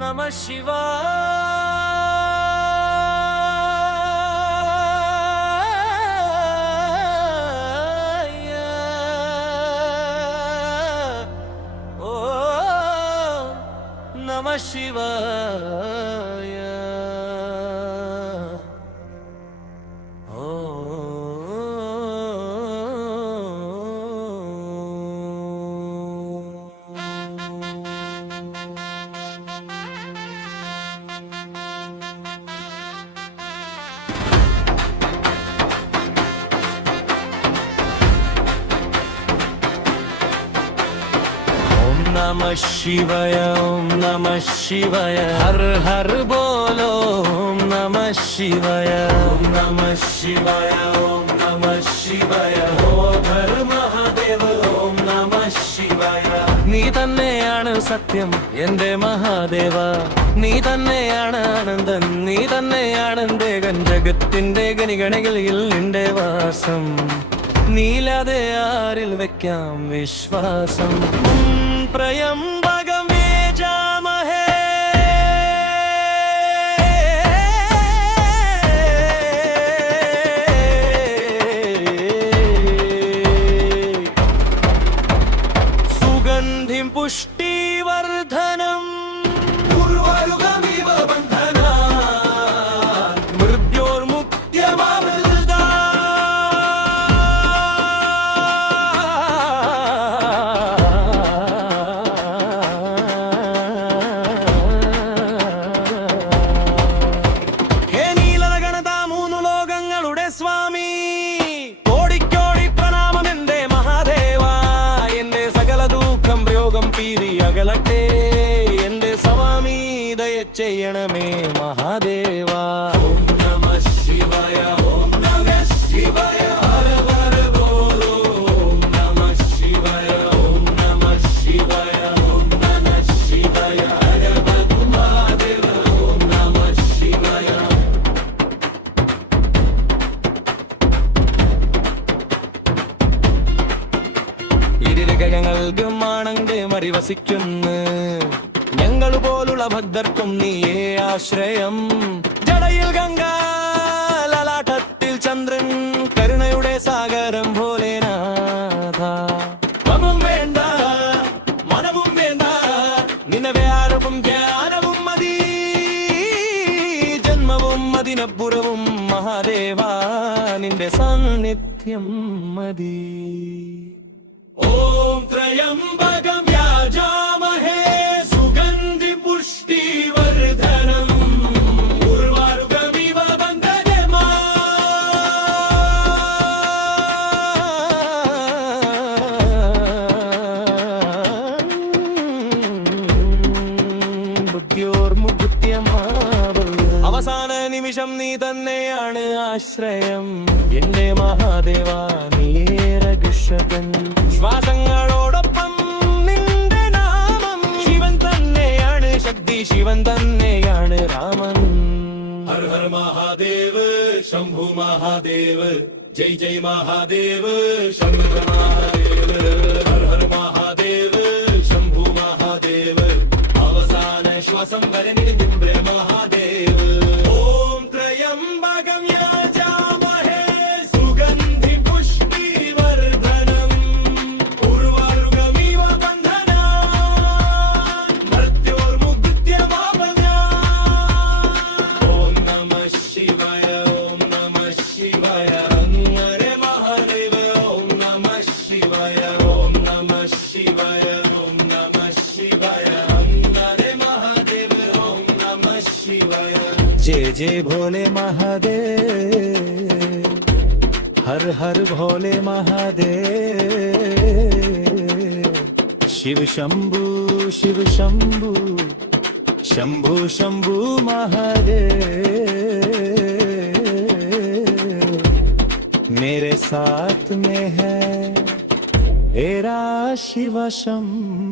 Namah Shivaya. Namah Shivaya. Namah Shivaya, Om Namah Shivaya, Har Har bolo, Om Namah Shivaya, Om Namah Shivaya, Om Namah Shivaya, Ho Har Mahadev, Om Namah Shivaya. നീ തന്നെയാണ് സത്യം എൻ്റെ മഹാദേവ, നീ തന്നെയാണ് ആനന്ദൻ, നീ തന്നെയാണ് ദേവൻ, ജഗത്തിന്റെ ഗണിഗണികളിൽ നിന്റെ വാസം, നീലാതെ ആരിൽ വെക്കാം വിശ്വാസം. ത്രയംബകം യജാമഹേ, സുഗന്ധിം പുഷ്ടിവർദ്ധനം, ഉർവാരുകമിവ ബന്ധനാൻ, മൃത്യോർമുക്ത്യമാമൃതാ. സ്വാമി കോടിക്കോടി പ്രണാമം എന്റെ മഹാദേവ, എന്റെ സകല ദുഃഖം രോഗം പീരി അകലട്ടെ, എന്റെ സ്വാമി ദയ ചെയ്യണമേ മഹാദേവ. ഓം നമഃ ശിവായ, ഓം നമഃ ശിവായ, ഹര ഹര ബോലോ, ഓം നമഃ ശിവായ, ഓം നമഃ ശിവായ, ഓം നമഃ ശിവായ, ഹര ഹര മഹാദേവ, ഓം നമഃ ശിവായ. ഞങ്ങൾക്ക് മാണന്റെ മറിവസിക്കുന്നു, ഞങ്ങൾ പോലുള്ള ഭക്തർക്കും നീയേ ആശ്രയം. ജടയിൽ ഗംഗ, ലലാട്ടത്തിൽ ചന്ദ്രൻ, കരുണയുടെ സാഗരം ഭോലേനാഥ. മമം വേണ്ട, മനവും വേണ്ട, നിന്നവേ ആരവും ജ്ഞാനവും മതി, ജന്മവും അതിനപ്പുറവും മഹാദേവ, നിന്റെ സാന്നിധ്യം മതി. ഓം ത്രയംബകം യജാമഹേ, സുഗന്ധി പുഷ്ടിവർദ്ധനം, ഉർവാരുകമിവ ബന്ധനാൻ, ബുദ്ധ്യോർമുക്ത്യമാവൃതാ. അവസാന നിമിഷം നീ തന്നെയാണ് ആശ്രയം, എന്റെ മഹാദേവ നീയേ രക്ഷകൻ. ശ്വാസങ്ങളോടൊപ്പം നിന്റെ നാമം, ശിവൻ തന്നെയാണ് ശക്തി, ശിവൻ തന്നെയാണ് രാമൻ. ഹര ഹര മഹാദേവ്, ശംഭു മഹാദേവ്, ജയ് ജയ് മഹാദേവ്, ശങ്കര മഹാദേവ്. ഹര ഹര മഹാദേവ്, ശംഭു മഹാദേവ്, അവസാന ശ്വാസം വരെ നിന്റെ മഹാദേവ്. ഓം ത്രയംബകം യജാമഹേ, സുഗന്ധി പുഷ്ടിവർദ്ധനം, ഉർവാരുകമിവ ബന്ധനാൻ, മൃത്യോർമുക്ത്യമാമൃതാ. ഓം നമഃ ശിവായ, ഓം നമഃ ശിവായ, ഹര മഹാദേവ, ഓം നമഃ ശിവായ, ഓം നമഃ ശിവായ, ഓം നമഃ ശിവായ, ഹര മഹാദേവ, ഓം നമഃ ശിവായ. जय जय भोले महादेव, हर हर भोले महादेव. शिव शंभु शंभु, शंभु शंभु महादेव. मेरे साथ में है तेरा शिव शंभु.